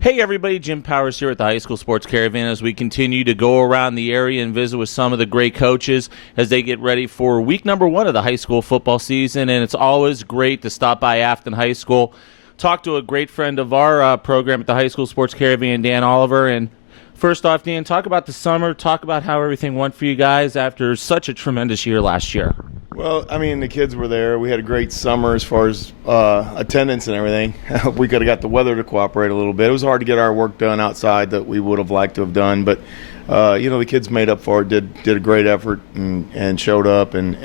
Hey everybody, Jim Powers here at the High School Sports Caravan as we continue to go around the area and visit with some of the great coaches as they get ready for week number 1 of the high school football season. And it's always great to stop by Afton High School, talk to a great friend of our program at the High School Sports Caravan, Dan Oliver. And first off, Dan, talk about the summer, talk about how everything went for you guys after such a tremendous year last year. Well, I mean, the kids were there. We had a great summer as far as attendance and everything. We could have got the weather to cooperate a little bit. It was hard to get our work done outside that we would have liked to have done, but the kids made up for it. Did a great effort and showed up and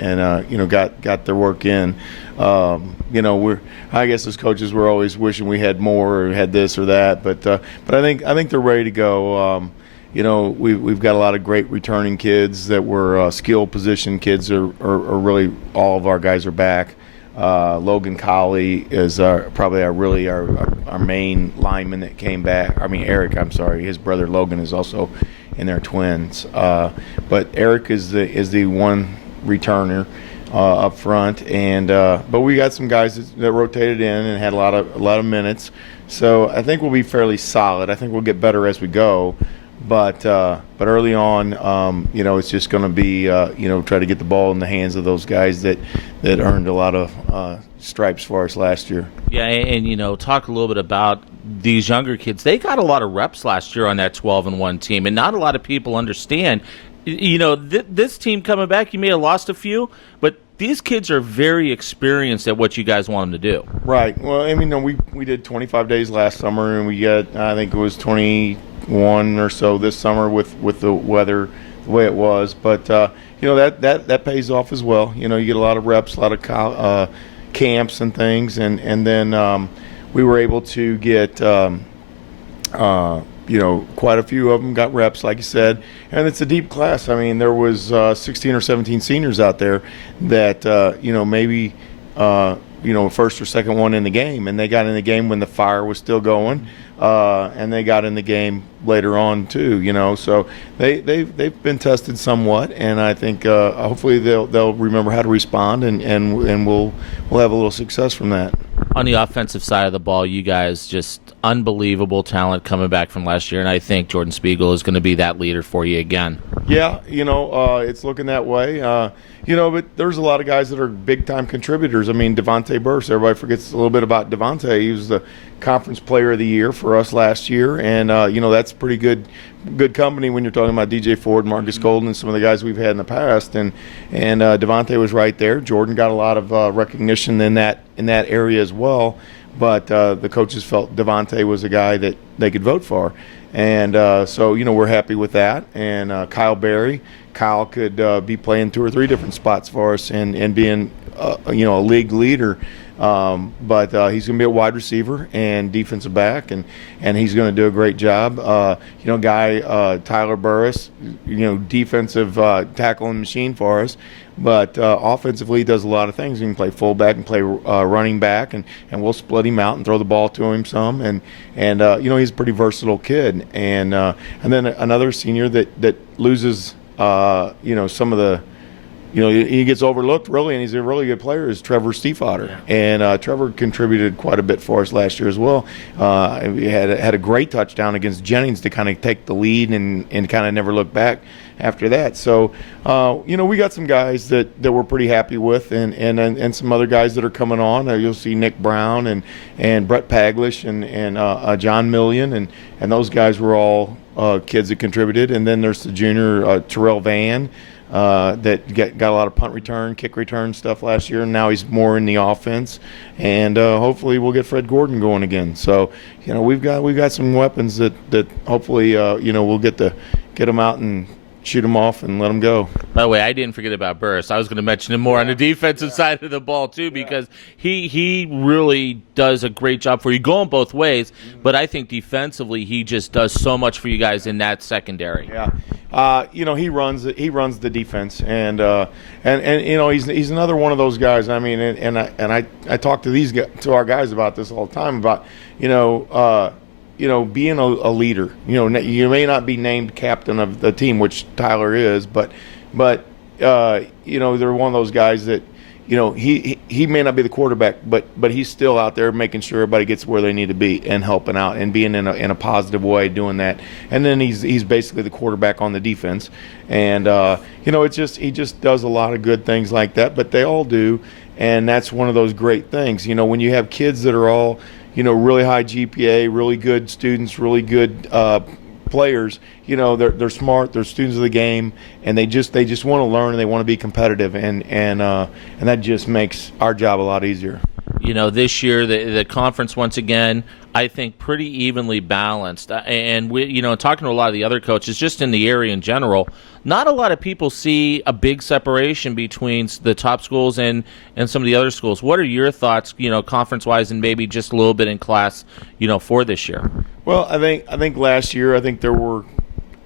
got their work in. I guess as coaches we're always wishing we had more or had this or that, but I think they're ready to go. We've got a lot of great returning kids that were skill position kids. Are really all of our guys are back. Logan Colley is probably our main lineman that came back. I mean, Eric, I'm sorry, his brother Logan is also in their twins. But Eric is the one returner up front, and but we got some guys that rotated in and had a lot of minutes. So I think we'll be fairly solid. I think we'll get better as we go. But early on, it's just going to be, try to get the ball in the hands of those guys that earned a lot of stripes for us last year. Yeah, and talk a little bit about these younger kids. They got a lot of reps last year on that 12-1 team, and not a lot of people understand. This team coming back, you may have lost a few, but these kids are very experienced at what you guys want them to do. Right. Well, I mean, we did 25 days last summer, and we got, I think it was 21 or so this summer with the weather the way it was. But that pays off as well. You get a lot of reps, a lot of camps and things, and then we were able to get quite a few of them got reps, like you said, and it's a deep class. I mean, there was 16 or 17 seniors out there that maybe first or second one in the game, and they got in the game when the fire was still going, and they got in the game later on too. So they've been tested somewhat, and I think hopefully they'll remember how to respond, and we'll have a little success from that. On the offensive side of the ball, you guys just unbelievable talent coming back from last year, and I think Jordan Spiegel is going to be that leader for you again. Yeah, it's looking that way. But there's a lot of guys that are big-time contributors. I mean, Devontae Burse, everybody forgets a little bit about Devontae. He was the Conference Player of the Year for us last year, and, that's pretty good company when you're talking about DJ Ford, Marcus Golden, and some of the guys we've had in the past. And Devontae was right there. Jordan got a lot of recognition in that area as well, but the coaches felt Devontae was a guy that they could vote for. And so we're happy with that. And Kyle could be playing 2 or 3 different spots for us and being a league leader. But he's going to be a wide receiver and defensive back, and he's going to do a great job. Tyler Burris, defensive tackling machine for us. But offensively, he does a lot of things. He can play fullback and play running back, and we'll split him out and throw the ball to him some. And he's a pretty versatile kid. And then another senior that loses some of the. He gets overlooked really, and he's a really good player, is Trevor Stiefvater. Yeah. And Trevor contributed quite a bit for us last year as well. He had a great touchdown against Jennings to kind of take the lead and kind of never look back after that. So, we got some guys that we're pretty happy with, and some other guys that are coming on. You'll see Nick Brown and Brett Paglish and John Million, and those guys were all kids that contributed. And then there's the junior Terrell Van. That got a lot of punt return, kick return stuff last year, and now he's more in the offense. And hopefully we'll get Fred Gordon going again. So, we've got some weapons that hopefully we'll get them out and shoot them off and let them go. By the way, I didn't forget about Burris. I was going to mention him more on the defensive side of the ball too, because he really does a great job for you, going both ways. But I think defensively he just does so much for you guys in that secondary. Yeah. He runs the defense, and he's another one of those guys. I mean, and I talk to our guys about this all the time about being a leader. You may not be named captain of the team, which Tyler is, but they're one of those guys that he may not be the quarterback, but he's still out there making sure everybody gets where they need to be and helping out and being in a positive way doing that. And then he's basically the quarterback on the defense. And he just does a lot of good things like that, but they all do. And that's one of those great things. When you have kids that are all, really high GPA, really good students, really good players, they're smart, they're students of the game, and they just want to learn and they want to be competitive, and that just makes our job a lot easier. This year the conference once again, I think, pretty evenly balanced. And we, talking to a lot of the other coaches, just in the area in general, not a lot of people see a big separation between the top schools and some of the other schools. What are your thoughts, conference-wise, and maybe just a little bit in class, for this year? Well, I think last year,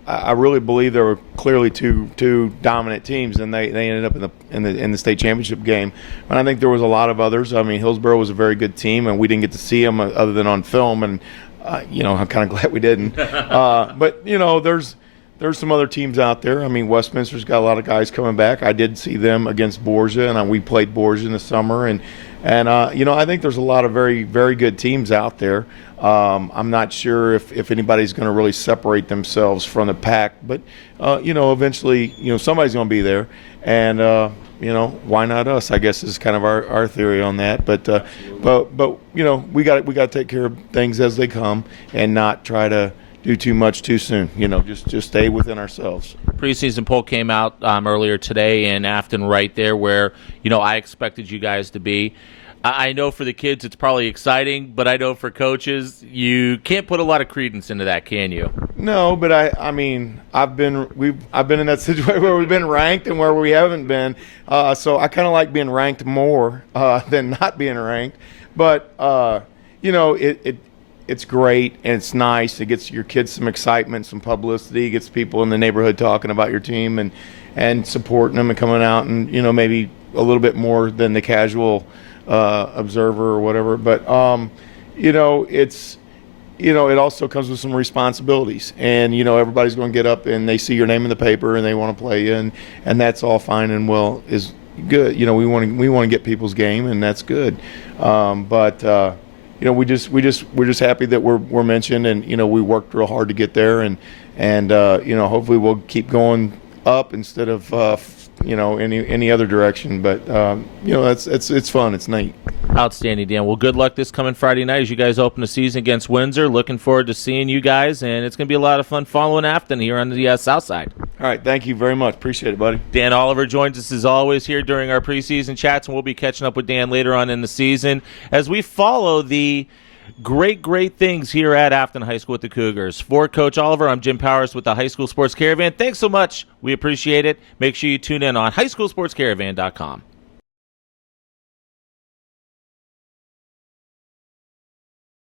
I really believe there were clearly two dominant teams, and they ended up in the state championship game. And I think there was a lot of others. I mean, Hillsborough was a very good team, and we didn't get to see them other than on film. And I'm kind of glad we didn't. But there's some other teams out there. I mean, Westminster's got a lot of guys coming back. I did see them against Borgia, and we played Borgia in the summer. And I think there's a lot of very, very good teams out there. I'm not sure if anybody's going to really separate themselves from the pack, but eventually, somebody's going to be there, and why not us? I guess is kind of our theory on that. But we got to take care of things as they come and not try to do too much too soon. Just stay within ourselves. Preseason poll came out earlier today in Afton, right there where I expected you guys to be. I know for the kids it's probably exciting, but I know for coaches you can't put a lot of credence into that, can you? No, but I've been in that situation where we've been ranked and where we haven't been. So I kind of like being ranked more than not being ranked. But it's great and it's nice. It gets your kids some excitement, some publicity. It gets people in the neighborhood talking about your team and supporting them and coming out and maybe a little bit more than the casual observer or whatever, but it also comes with some responsibilities, and everybody's going to get up and they see your name in the paper and they want to play you, and that's all fine and well is good. We want to get people's game, and that's good. But we're just happy that we're mentioned, and we worked real hard to get there, and hopefully we'll keep going up instead of any other direction. But it's fun. It's neat. Outstanding, Dan. Well, good luck this coming Friday night as you guys open the season against Windsor. Looking forward to seeing you guys, and it's going to be a lot of fun following Afton here on the South Side. All right, thank you very much. Appreciate it, buddy. Dan Oliver joins us as always here during our preseason chats, and we'll be catching up with Dan later on in the season as we follow the great things here at Afton High School with the Cougars. For Coach Oliver, I'm Jim Powers with the High School Sports Caravan. Thanks so much. We appreciate it. Make sure you tune in on highschoolsportscaravan.com.